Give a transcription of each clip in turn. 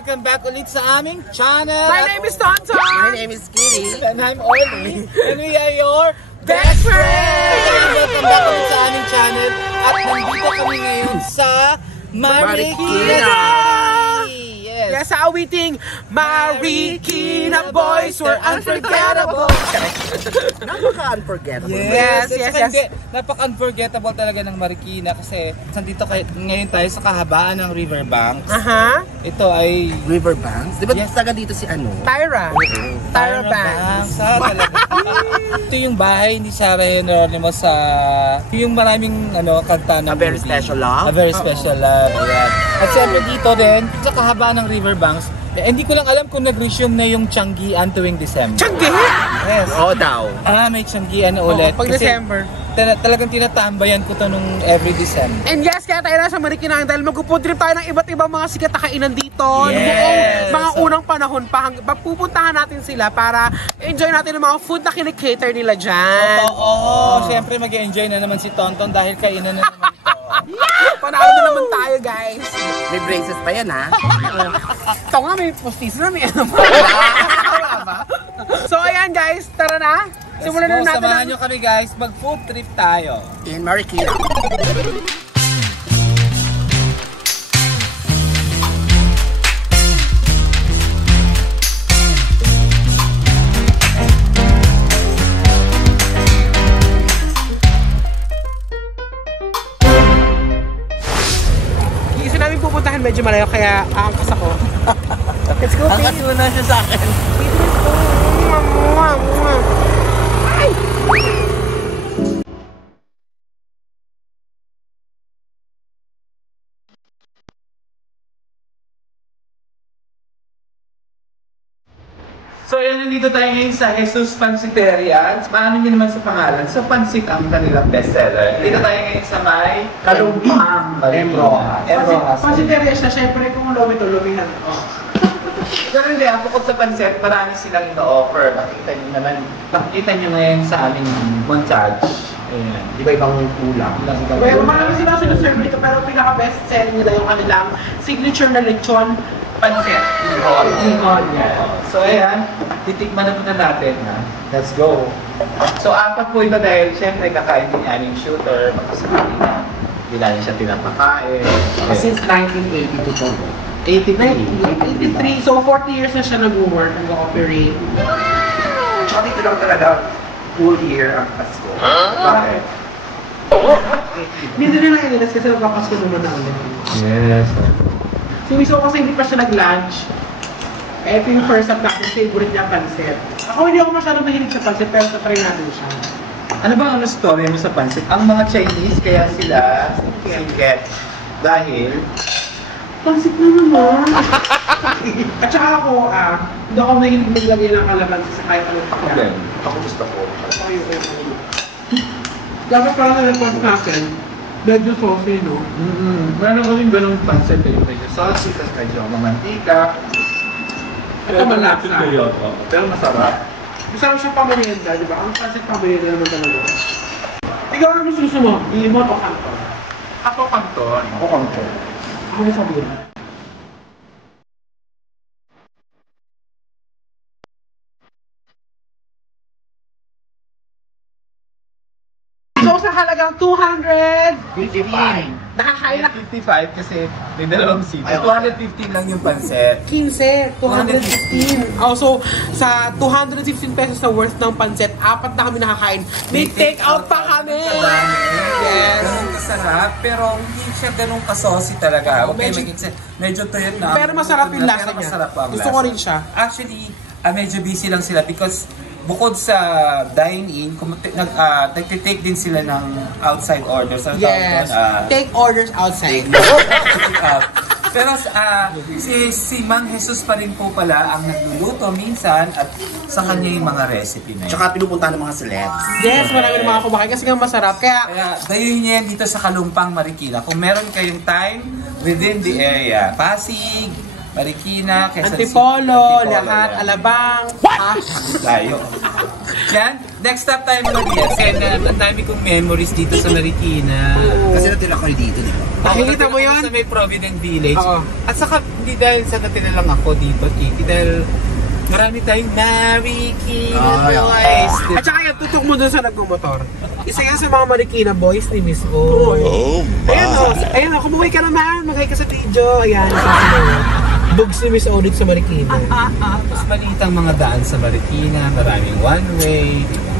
welcome back ulit sa aming channel. My name is Tonton. My name is Kitty. And I'm Oli. And we are your best friends! Welcome back ulit sa aming channel. At nandito kami ngayon sa Marikina. Yes, sa awiting Marikina boys were unforgettable. Napaka-unforgettable. Yes. Napaka-unforgettable talaga ng Marikina kasi nandito ngayon tayo sa kahabaan ng riverbanks. Ito ay Riverbanks? Di ba yes. taga dito si ano? Tyra Banks. Ito yung bahay ni Sarah Geronimo sa yung maraming kanta ng A Very Special Love? A Very Special Love. Ayan. At siyempre dito din sa kahabaan ng riverbanks, hindi ko lang alam kung nag-resume na yung Tianggian tuwing December. Tianggian? Yes. Oo daw. May Tianggian na ulit. Pag December. Talagang tinatambayan ko to nung every December. And yes, kaya tayo nasa Marikina dahil mag-food trip tayo ng iba't ibang mga sikat na kainan dito. Yes. Mga unang panahon pa. Pupuntahan natin sila para enjoy natin ang mga food na kinikater nila dyan. Oo. Siyempre mag-enjoy na naman si Tonton dahil kainan na naman ito. Panalo na naman tayo, guys. May braces pa yan, ha? Ito nga, may postis na, may ano pa. So, ayan guys, tara na. Simulan na natin. Samahan nyo kami guys, mag-food trip tayo. In Marikina. Isa namin pupuntahan medyo malayo kaya aangkas ako. Let's go, Angkas mo na siya sa akin. Ay! So yun, nandito tayo ngayon sa Jesus Pansiteria. Paano nyo naman sa pangalan? So Pansit ang kanilang bestseller. Dito tayo ngayon sa may Kalumpang. Emrojas. Pansiteria siya, syempre kung lumi-lumihan ako. Pero hindi, bukod sa pansit, marami silang ino-offer. Makikita nyo ngayon sa aming montage. Ayan. Iba-ibang kulang. Well, marami silang sinuserve dito pero pinaka-best selling nila yung kanilang signature na lechon pansit. Ikon. So ayan, titikman na muna natin. Let's go. So apat po ito dahil syempre kakain din aming shooter. Makasakali na. Hindi namin siya tinapakain. Since 1982 po. 83. So 40 years na siya nag-work, nag-operate. Tsaka dito lang talaga full year ang Pasko. Bakit? Hindi nila inilas kasi magpapasko naman na ulit. Yes. Si Miso kasi hindi pa siya nag-lunch. Ito yung first up natin, favorite niya pansit. Ako hindi ako masyadong mahilig sa pansit pero tatry natin siya. Ano bang story mo sa pansit? Ang mga Chinese kaya sila sikat. Dahil Pansit na naman! At saka ako, hindi ako mahilig maglagay ng kalamansi sa kahit anong pagkain. ako gusto ko. Dapat parang na-report natin, medyo saucy, no? Meron kaming ganung pansit yung medyo saucy, tapos medyo mamantika. Ito malapit na. Pero masarap. Masarap siya pamerienda, di ba? Ang pansit pamerienda naman talaga. Ikaw ano gusto mo? Ilimot o kanton? Ako kanton. Ako kanton. Ako yung sabihin. So sa halagang 255. Nakakain na 55 kasi may dalawang seat. 215 lang yung pansit. 15, 215. Oh, so sa 215 pesos na worth ng pansit, apat na kami nakakain. May take out pa kami. Yes. Ganun kasarap, pero hindi siya ganun kasaucy talaga. Okay, medyo tuyot na. Pero masarap yung lasa niya. Masarap ang Gusto ko rin siya. Actually, medyo busy lang sila because bukod sa dine-in, nagtitake din sila ng outside orders. Yes, take orders outside. Pero si Mang Jesus pa rin po pala ang nagluluto minsan at sa kanya yung mga recipe na yun. Tsaka pinupuntahan ng mga celebs. Yes, marami ng mga kumakain kasi nga masarap. Kaya dayon niya dito sa Kalumpang, Marikina. Kung meron kayong time within the area, Pasig, Marikina, Quezon City, Antipolo, lahat, Alabang. Layo. Yan, next stop tayo mga diyan. Kasi ang dami kong memories dito sa Marikina. Kasi natira ko dito, di ba? Nakikita mo yun? Sa may Provident Village. Oo. At saka, hindi dahil sa natin lang ako dito, Kiki, dahil marami tayong Marikina boys. At saka yan, tutok mo dun sa nagmumotor. Isa yan sa mga Marikina boys ni Miss O. Ayan o, kumuhay ka naman. Maghay ka sa video. Ayan, bugs ni Miss O dito sa Marikina. Mas maliit ang mga daan sa Marikina, maraming one way, diba?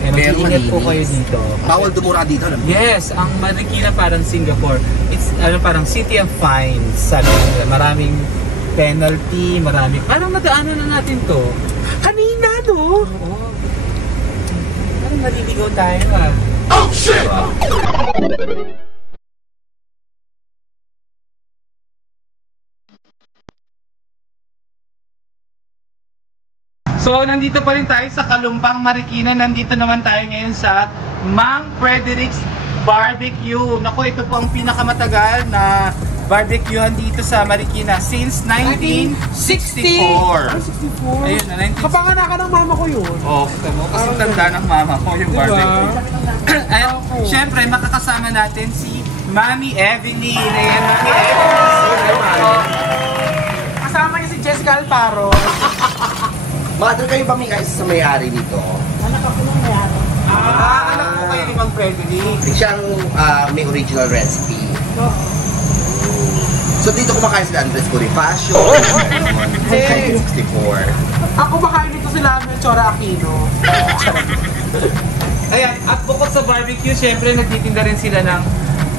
Kaya mag-iingat po kayo dito. Bawal dumura dito. Yes, ang Marikina parang Singapore. It's parang city of fines. Sabi nila, maraming penalty, parang nadaanan na natin to. Kanina, no? Oo. Parang naliligaw tayo ah. Oh, shit! So, nandito pa rin tayo sa Kalumpang, Marikina. Nandito naman tayo ngayon sa Mang Frederick's Barbecue. Naku, ito po ang pinakamatagal na barbecuehan dito sa Marikina since 1964. 64? Ayun na, 1964. Kapanganakan ng mama ko yun. Oh, kita mo. Kasi tanda ng mama ko yung barbecue. Ayun, syempre, makakasama natin si Mami Evelyn. Ayan, Mami Evelyn. Kasama niya si Jessica Alparo. Mother, kayo ba may isa sa may-ari dito? Anak po kayo ni Mang Frederick. Siyang may original recipe. So dito kumakain sila Andres Bonifacio, 1964. Ako makain dito sila Chora Aquino. Ayan, at bukod sa barbecue, syempre nagtitinda rin sila ng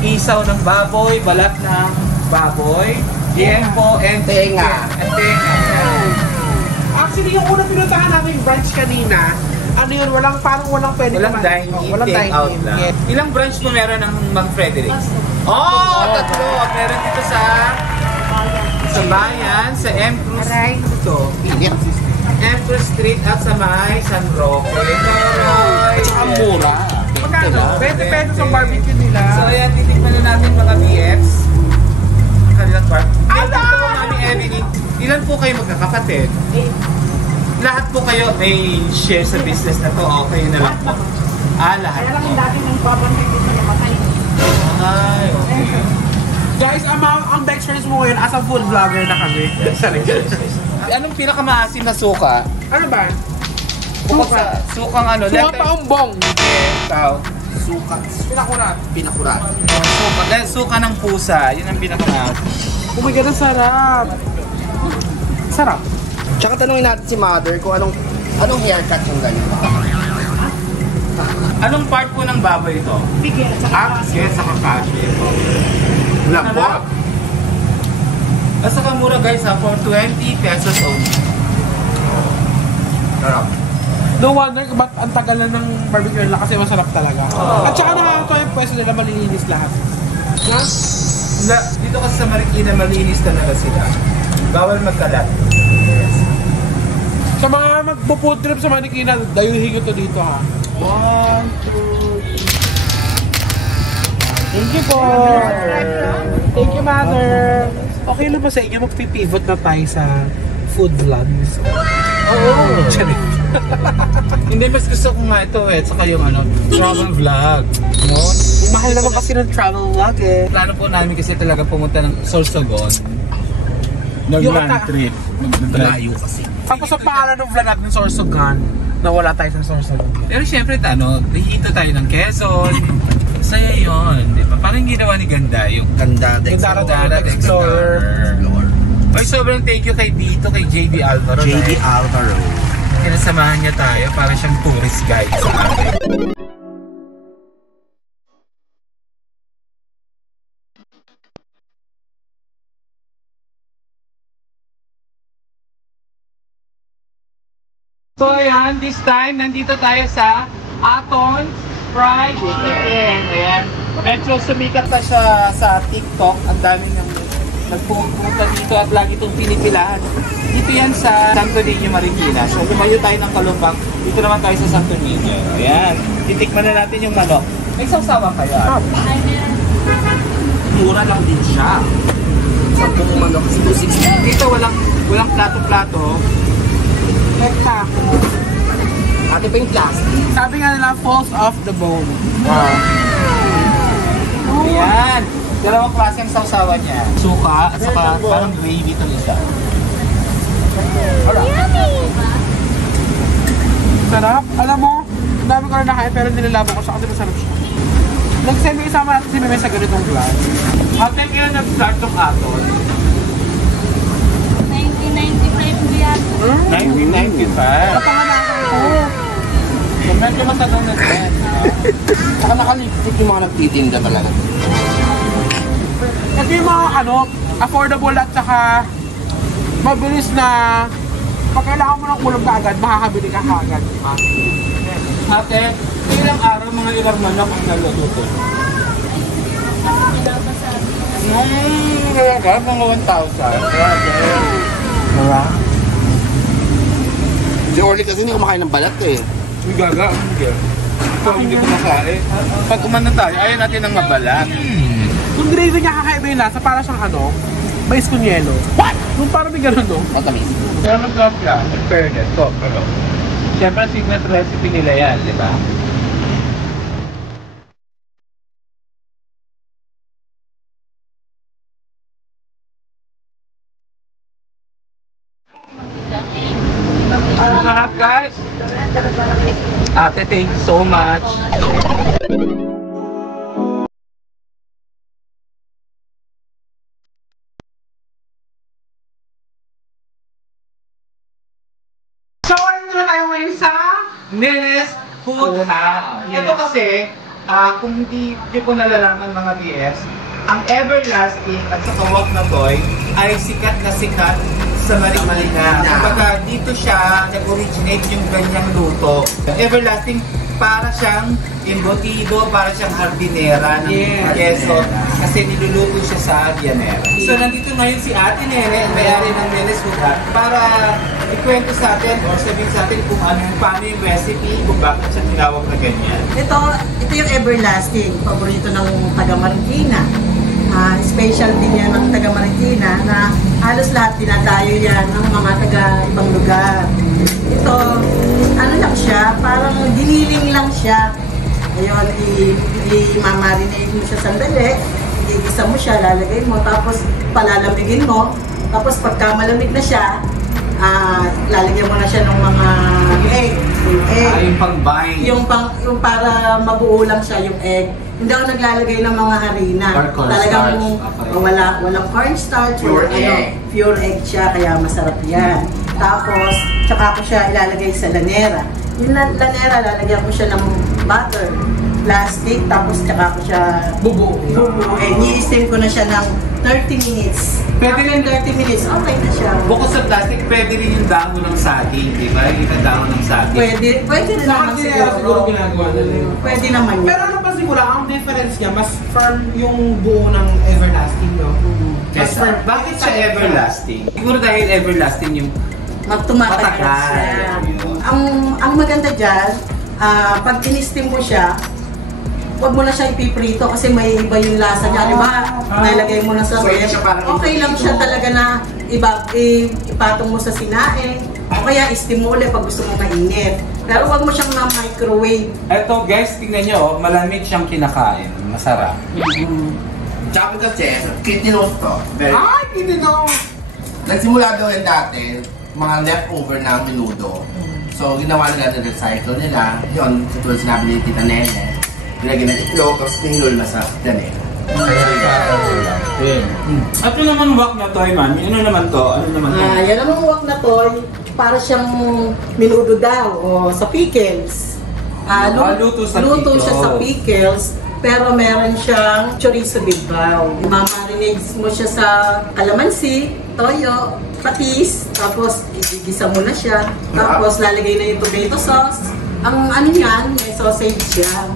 isaw ng baboy, balat ng baboy, liempo, and Tenga. And tenga. Actually, yung unang pinuntahan namin branch kanina, ano yun, walang pwede Walang kumain. dine-in, Walang take out dine-in. lang. Yes. Ilang branch po meron ng Mang Frederick's? Oh, tatlo. Meron dito sa Bayan, sa M. Cruz dito. M. Cruz Street at sa May San Roque. Ang mura. Magkano? 20 pesos ang barbecue nila. So ayan, titikman na natin mga BFs. Ang kanilang barbecue. Dito po, Mami Evelyn, ilan po kayo magkakapatid? Lahat po kayo may share sa business na to o kayo na lang po? Lahat po. Ay, okay. Guys, ang backstories mo ngayon as a food vlogger na kami. Anong pinakamaasim na suka? Ano ba? Bukod sa sukang ano? Suka paumbong. Tao. Sukat. Pinakurat. Pinakurat. Suka. Dahil suka ng pusa. Yun ang pinakamaasim. Oh my God, ang sarap. Sarap. Tsaka tanungin natin si Mother kung anong haircut yung ganyan. Anong part po ng baboy ito? Bigyan sa kakashi. Lambot. Basta kamura guys ha, for 20 pesos only. Sarap. No wonder ba't ang tagal na ng barbecue nila kasi masarap talaga. At saka nakakatawa yung pwesto nila malilinis lahat. Dito kasi sa Marikina, malinis talaga sila. Bawal magkalat. Sa mga magpo-food trip sa Marikina, dayuhin nyo to dito ha. 1, 2, 3. Thank you po. Thank you, Mother. Okay lang ba sa inyo magpipivot na tayo sa food vlogs? Oo. Charit. Hindi, mas gusto ko nga ito eh. Saka yung travel vlog. No? Mahal naman kasi ng travel vlog eh. Plano po namin kasi talaga pumunta ng Sorsogon. Nag-land trip. Malayo kasi. Tapos sa pangalan ng vlog natin, Sorsogon, nawala tayo sa Sorsogon. Pero syempre, dihito tayo ng Quezon. Masaya yun, di ba? Parang ginawa ni Ganda yung Ganda the Dara Explorer. Ay, sobrang thank you kay Dito, kay JB Alvaro. JB Alvaro. Kinasamahan niya tayo para siyang tourist guide sa atin. So ayan, this time nandito tayo sa Aton Fried Chicken. Ayan. Medyo sumikat na siya sa TikTok. Ang daming nagpupunta dito at lagi itong pinipilahan. Dito yan sa Santo Niño, Marikina. So lumayo tayo ng Kalumpang. Dito naman tayo sa Santo Niño. Ayan. Titikman na natin yung manok. May sausawa kayo. Mura lang din siya. Sa buong manok, 260. Dito walang plato-plato. Ate pa yung plastic. Sabi nga nila, falls off the bone. Ayan. Dalawang klase ang sausawan niya. Suka at saka parang gravy itong isa. Sarap. Alam mo, ang dami ko na nakain pero nilalaban ko siya kasi masarap siya. Nag-send mo isama natin si Meme sa ganitong vlog. Ate, kailan nag-start tong aton? 1995 yan. 1995. Kapangalan ko. So, medyo matagal na din. Saka nakalipit yung mga nagtitinda talaga. Kasi yung mga affordable at saka mabilis na pag kailangan mo ng ulam kaagad, makakabili ka kaagad. Ate, ilang araw, mga ilang manok ang naluluto? Talaga, mga 1,000. Diba? Si Orly kasi hindi kumakain ng balat eh. May gaga, ito hindi ko makain. Pag umano tayo, ayaw natin ng mabalat. Yung gravy niya kakaiba yung lasa, para siyang mais con yelo. What? Yung parang may ganun Matamis. Pero mag-drop lang, in fairness, pero siyempre secret recipe nila yan, di ba? Sarap guys! Ate, thank you so much! So, ano na tayo ngayon sa Nenes Food House. Ito kasi, kung hindi ko nalalaman mga BS, ang Everlasting at sa Wok na Toy ay sikat na sikat sa Marikina. Kapag dito siya nag-originate yung ganyang luto. Everlasting, para siyang embutido, para siyang hardinera ng queso kasi niluluto siya sa Vianera. So nandito ngayon si Ate Nene, may-ari ng Nenes Food House, para ikwento sa atin o sabihin sa atin kung paano yung recipe, kung bakit siya tinawag na ganyan. Ito yung Everlasting, paborito ng taga Marikina. Special din yan ng taga Marikina na halos lahat dinadayo yan ng mga taga ibang lugar. Ito, lang siya, parang diniling lang siya. Ayun, i-mamarinate mo siya sandali, igisa mo siya, lalagay mo, tapos palalamigin mo, tapos pagka malamig na siya, lalagyan mo na siya ng mga egg. Yung pang-bind. Yung para mabuo lang siya yung egg. Hindi ako naglalagay ng mga harina. Talagang walang cornstarch. Pure egg. Pure egg siya, kaya masarap yan. Tapos, tsaka ko siya ilalagay sa lanera. Yung lanera, lalagyan ko siya ng butter, plastic, tapos tsaka ko siya bubuuin. I-steam ko na siya ng 30 minutes. Pwede rin 30 minutes, okay na siya. Bukod sa plastic, pwede rin yung dahon ng saging, di ba? Yung dahon ng saging. Pwede rin naman siguro ginagawa nila yun. Pwede naman yun. Pero napansin ko lang, ang difference niya, mas firm yung buo ng Everlasting, no? Yes, bakit siya everlasting? Siguro dahil everlasting yung Tumatagal siya. Ang maganda dyan, pag in-steam mo siya, huwag mo na siya ipiprito kasi may iba yung lasa niya. Diba? Nalagay mo na sa okay lang siya talaga na ipatong mo sa sinaing. O kaya steam mo ulit pag gusto mo mainit. Pero huwag mo siyang na-microwave. Eto guys, tingnan nyo, malamig siyang kinakain. Masarap. Tsaka kasi, kidney-nose to. Ay, hindi no! Nagsimula daw yan dati, mga leftover na menudo. So, ginawa nila na recycle nila. Yun, tulad sinabi ni Tita Nene. Nilagyan ng itlog, tapos nahilol sa ganito. At yun naman wak na toy, mami. Ano naman to? Ano naman to? Yan naman wak na to, para siyang menudo daw o sa pickles. Luto sa luto pickles. siya sa pickles, pero meron siyang chorizo bibaw. Mamarinate mo siya sa kalamansi, toyo, patis, tapos igigisa mo na siya. Tapos lalagay na yung tomato sauce. Ang ano niyan, may sausage siya.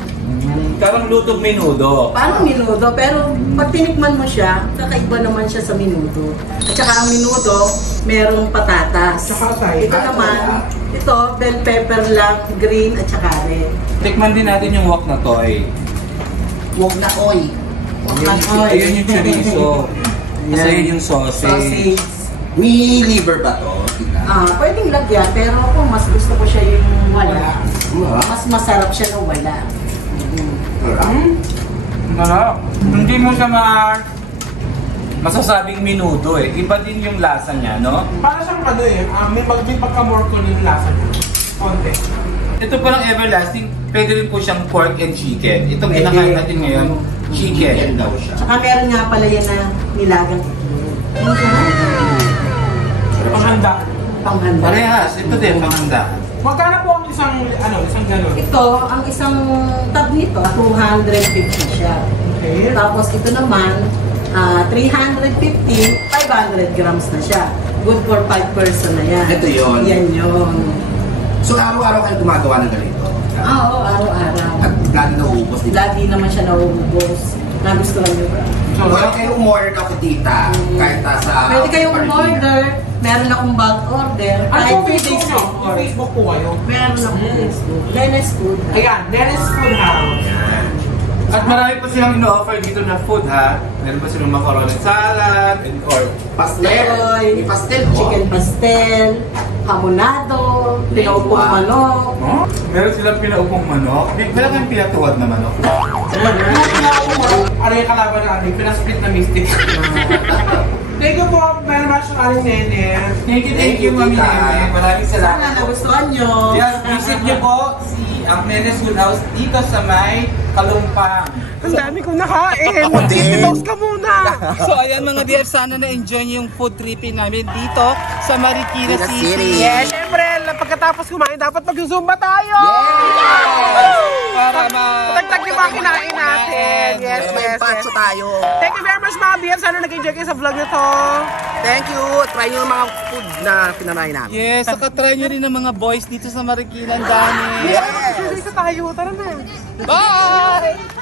Parang lutong menudo. Parang menudo, pero pag tinikman mo siya, kakaiba naman siya sa menudo. At saka ang menudo, merong patatas. Ito naman, ito, bell pepper lang, green at saka red. Tikman din natin yung wok na toy. Huwag na oy. Ayun yung chorizo. Kasi yun yung sausage. May liver ba to? Pwedeng lagyan, pero kung mas gusto ko siya yung wala, mas masarap siya nung wala. Hindi mo siya masasabing minudo eh. Iba din yung lasa niya, no? Para siyang ano eh, may pagka-morcon yung lasa niya. Konti. Ito palang everlasting, pwede rin po siyang pork and chicken. Itong kinakain natin ngayon, chicken daw siya. Saka meron nga pala yan na nilagang Panghanda. panghanda. Parehas, ito din, panghanda. Magkano po ang isang galon? Ito, ang isang tab nito, 250 siya. Okay. Tapos ito naman, 350, 500 grams na siya. Good for 5 person na yan. Ito yun. Yan yun. So araw-araw kayo gumagawa ng ganito? Oo, araw-araw. At lagi nauubos dito? Lagi naman siya nauubos. Nagustuhan niyo ba? So wala kayong umorder daw kay tita, kahit nasa... Pwede kayong umorder. Meron akong bulk order. Ano Kahit po 3 Facebook days nyo? before. May Facebook po kayo? Meron akong Facebook. Dennis Food. Ayan, Dennis Food House. At marami pa silang ino-offer dito na food ha. Meron pa silang macaroni salad or Pastel. Leroy, May pastel po. chicken pastel, hamonado, pinaupong Lengua. manok. oh, meron silang pinaupong manok. Meron kang pinatuwad na manok. Ano yung kalaban na ating pinasplit na mystic. Thank you po, very much sa aling nene. Thank you, Mami tita. Nene. Maraming Sana salamat. nagustuhan nyo. Yes, visit niyo po ang Nene's Food House dito sa may Kalumpang. Ang dami kong nakain. Mag-tipitoast ka muna. So ayan mga dear, sana na-enjoy niyo yung food tripping namin dito sa Marikina Marikina City. City. Yes, syempre, pagkatapos kumain, dapat mag-zumba tayo. Para Tagtag yung mga kinain natin. Yes, May yes, yes. patso tayo. Thank you very much mga BF. Sana nag-enjoy kayo sa vlog na to. Thank you. Try nyo yung mga food na pinamain namin. Yes, saka try nyo rin ng mga boys dito sa Marikina, ang dami. Yes. Tayo, tara na. Bye!